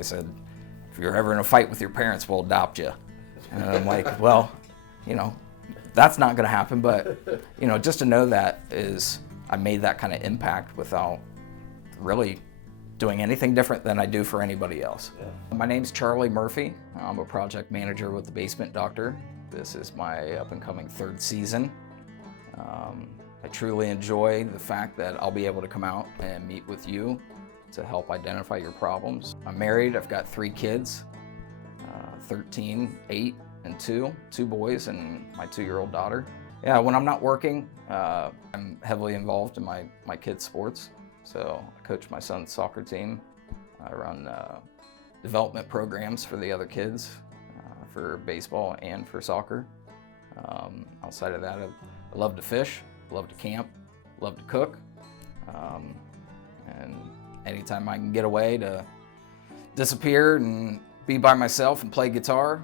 They said, if you're ever in a fight with your parents, we'll adopt you. And I'm like, well, you know, that's not going to happen. But, you know, just to know that I made that kind of impact without really doing anything different than I do for anybody else. Yeah. My name's Charlie Murphy. I'm a project manager with the Basement Doctor. This is my up and coming 3rd season. I truly enjoy the fact that I'll be able to come out and meet with you to help identify your problems. I'm married, I've got 3 kids, 13, 8, and 2 boys, and my 2-year-old daughter. Yeah, when I'm not working, I'm heavily involved in my kids' sports. So I coach my son's soccer team. I run development programs for the other kids, for baseball and for soccer. Outside of that, I love to fish, love to camp, love to cook. And anytime I can get away to disappear and be by myself and play guitar,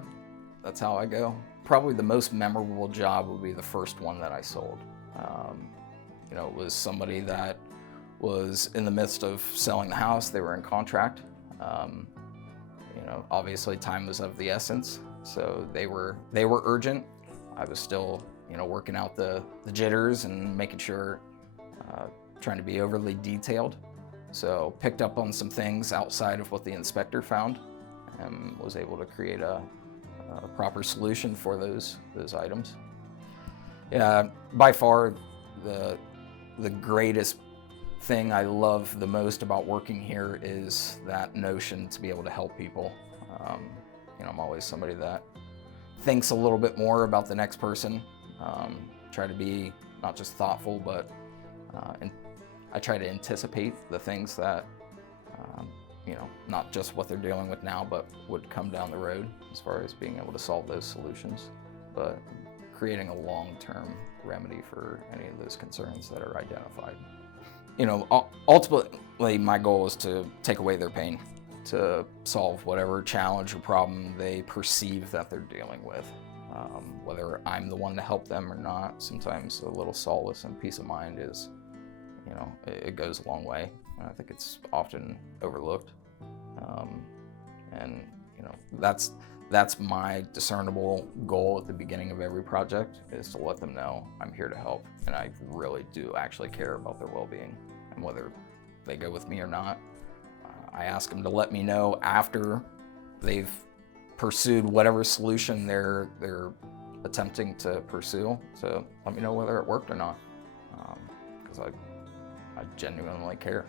that's how I go. Probably the most memorable job would be the first one that I sold. You know, it was somebody that was in the midst of selling the house. They were in contract. You know, obviously time was of the essence, so they were urgent. I was still, you know, working out the jitters and making sure, trying to be overly detailed. So picked up on some things outside of what the inspector found and was able to create a proper solution for those items. Yeah, by far the greatest thing I love the most about working here is that notion to be able to help people. You know, I'm always somebody that thinks a little bit more about the next person. Try to be not just thoughtful, but I try to anticipate the things that, you know, not just what they're dealing with now, but would come down the road as far as being able to solve those solutions, but creating a long-term remedy for any of those concerns that are identified. You know, ultimately my goal is to take away their pain, to solve whatever challenge or problem they perceive that they're dealing with. Whether I'm the one to help them or not, sometimes a little solace and peace of mind is, you know, it goes a long way. And I think it's often overlooked. And, you know, that's my discernible goal at the beginning of every project, is to let them know I'm here to help, and I really do actually care about their well-being. And whether they go with me or not, I ask them to let me know after they've pursued whatever solution they're attempting to pursue, so let me know whether it worked or not, because I genuinely care.